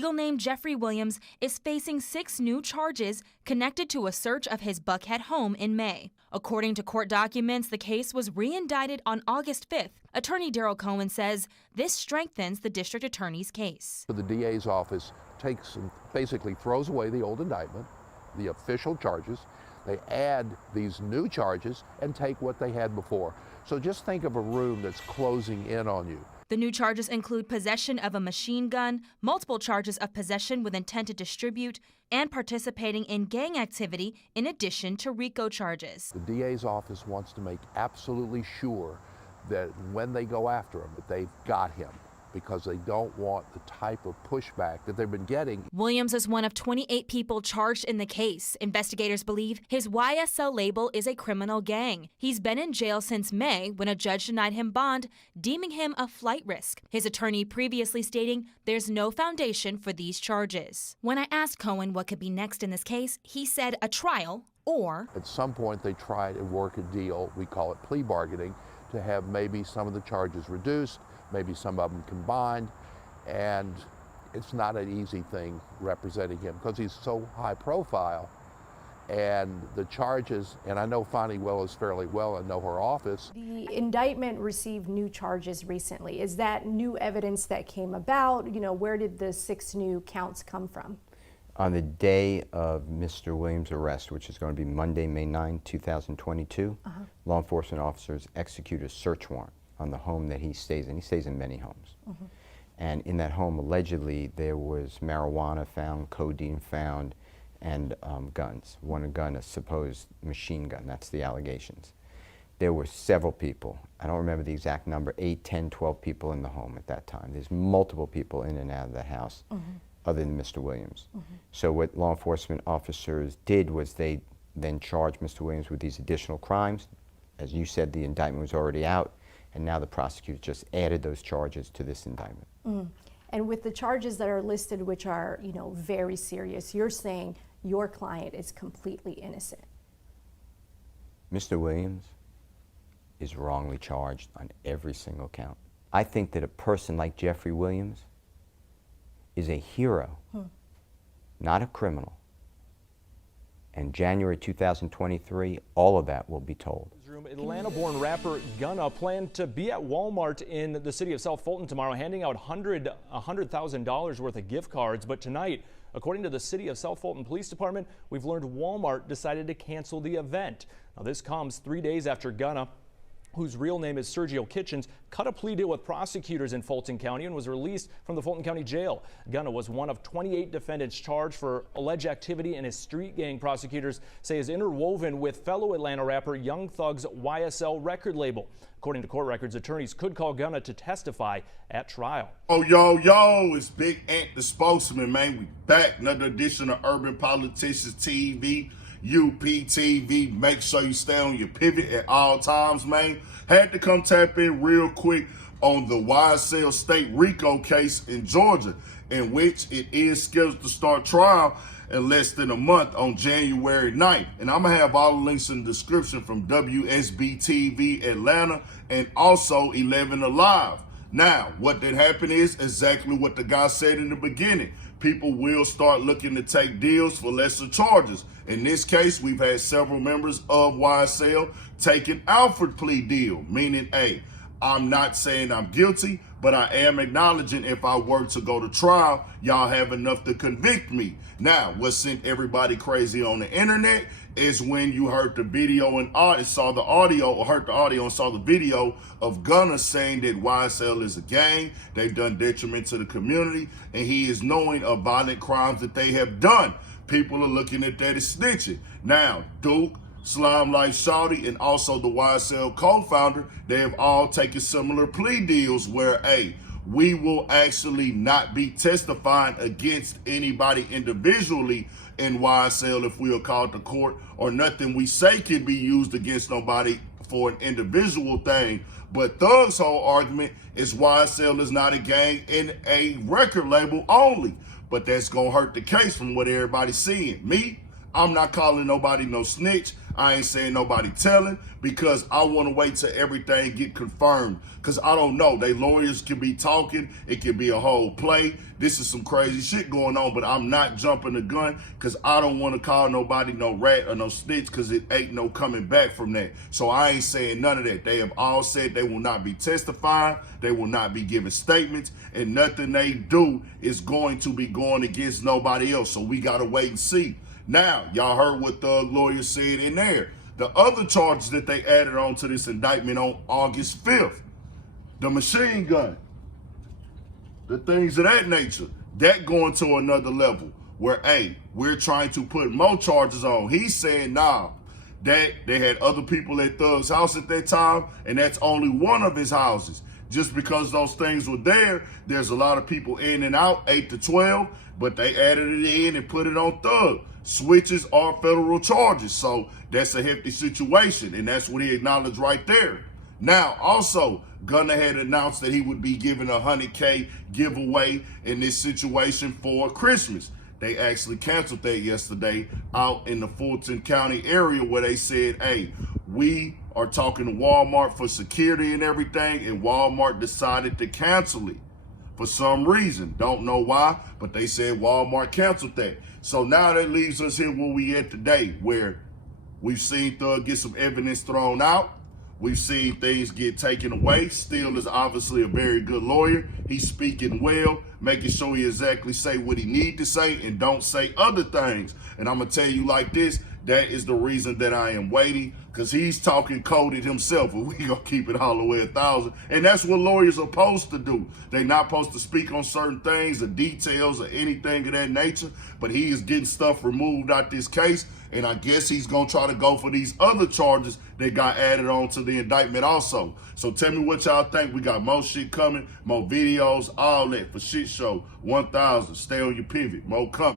legal name Jeffrey Williams is facing 6 new charges connected to a search of his Buckhead home in May. According to court documents, the case was re-indicted on August 5th. Attorney Daryl Cohen says this strengthens the district attorney's case. The DA's office takes and basically throws away the old indictment, the official charges. They add these new charges and take what they had before. So just think of a room that's closing in on you. The new charges include possession of a machine gun, multiple charges of possession with intent to distribute, and participating in gang activity in addition to RICO charges. The DA's office wants to make absolutely sure that when they go after him, that they've got him, because they don't want the type of pushback that they've been getting. Williams is one of 28 people charged in the case. Investigators believe his YSL label is a criminal gang. He's been in jail since May when a judge denied him bond, deeming him a flight risk. His attorney previously stating there's no foundation for these charges. When I asked Cohen what could be next in this case, he said a trial or... At some point they try to work a deal, we call it plea bargaining, to have maybe some of the charges reduced, maybe some of them combined, and it's not an easy thing representing him because he's so high profile, and the charges, and I know Fonnie Willis fairly well and know her office. The indictment received new charges recently. Is that new evidence that came about? You know, where did the 6 new counts come from? On the day of Mr. Williams' arrest, which is going to be Monday, May 9, 2022, law enforcement officers execute a search warrant on the home that he stays in. He stays in many homes. And in that home, allegedly, there was marijuana found, codeine found, and guns. One gun, a supposed machine gun. That's the allegations. There were several people. I don't remember the exact number, 8, 10, 12 people in the home at that time. There's multiple people in and out of the house other than Mr. Williams. So what law enforcement officers did was they then charged Mr. Williams with these additional crimes. As you said, the indictment was already out, and now the prosecutor just added those charges to this indictment. And with the charges that are listed, which are, you know, very serious, you're saying your client is completely innocent. Mr. Williams is wrongly charged on every single count. I think that a person like Jeffrey Williams is a hero, not a criminal. And January 2023, all of that will be told. Atlanta-born rapper Gunna planned to be at Walmart in the city of South Fulton tomorrow, handing out $100,000 worth of gift cards. But tonight, according to the city of South Fulton Police Department, we've learned Walmart decided to cancel the event. Now, this comes 3 days after Gunna, whose real name is Sergio Kitchens, cut a plea deal with prosecutors in Fulton County and was released from the Fulton County Jail. Gunna was one of 28 defendants charged for alleged activity in his street gang. Prosecutors say is interwoven with fellow Atlanta rapper Young Thug's YSL record label. According to court records, attorneys could call Gunna to testify at trial. Oh, yo, it's Big Ant the spokesman, man. We back. Another edition of Urban Politicians TV. UPTV, make sure you stay on your pivot at all times, man. Had to come tap in real quick on the YSL State RICO case in Georgia, in which it is scheduled to start trial in less than a month on January 9th. And I'm going to have all the links in the description from WSB TV Atlanta and also 11 Alive. Now, what did happen is exactly what the guy said in the beginning. People will start looking to take deals for lesser charges. In this case, we've had several members of YSL take an Alfred plea deal, meaning, hey, I'm not saying I'm guilty, but I am acknowledging if I were to go to trial, y'all have enough to convict me. Now, what sent everybody crazy on the internet is when you heard the video and saw the audio, or heard the audio and saw the video of Gunna saying that YSL is a gang, they've done detriment to the community, and he is knowing of violent crimes that they have done. People are looking at that as snitching. Now, Duke, Slime Life Shawty, and also the YSL co-founder, they have all taken similar plea deals where, hey, we will actually not be testifying against anybody individually in YSL if we are called to court, or nothing we say can be used against nobody for an individual thing. But Thug's whole argument is YSL is not a gang and a record label only. But that's gonna hurt the case from what everybody's seeing. Me, I'm not calling nobody no snitch. I ain't saying nobody telling, because I want to wait till everything get confirmed. Because I don't know. They lawyers can be talking. It can be a whole play. This is some crazy shit going on, but I'm not jumping the gun because I don't want to call nobody no rat or no snitch, because it ain't no coming back from that. So I ain't saying none of that. They have all said they will not be testifying. They will not be giving statements, and nothing they do is going to be going against nobody else. So we got to wait and see. Now, y'all heard what the lawyer said in there. The other charges that they added on to this indictment on August 5th, the machine gun, the things of that nature, that going to another level where, hey, we're trying to put more charges on. He's saying, nah, that they had other people at Thug's house at that time, and that's only one of his houses. Just because those things were there, there's a lot of people in and out, 8 to 12, but they added it in and put it on Thug. Switches are federal charges, so that's a hefty situation, and that's what he acknowledged right there. Now, also, Gunna had announced that he would be giving a $100K giveaway in this situation for Christmas. They actually canceled that yesterday out in the Fulton County area, where they said, hey, we are talking to Walmart for security and everything, and Walmart decided to cancel it for some reason. Don't know why, but they said Walmart canceled that. So now that leaves us here where we at today, where we've seen Thug get some evidence thrown out. We've seen things get taken away. Still is obviously a very good lawyer. He's speaking well, making sure he exactly say what he need to say and don't say other things. And I'm going to tell you like this, that is the reason that I am waiting, because he's talking coded himself, and we going to keep it all the way 1,000. And that's what lawyers are supposed to do. They're not supposed to speak on certain things or details or anything of that nature, but he is getting stuff removed out this case, and I guess he's going to try to go for these other charges that got added on to the indictment also. So tell me what y'all think. We got more shit coming, more videos, all that for Shit Show 1000. Stay on your pivot. More coming.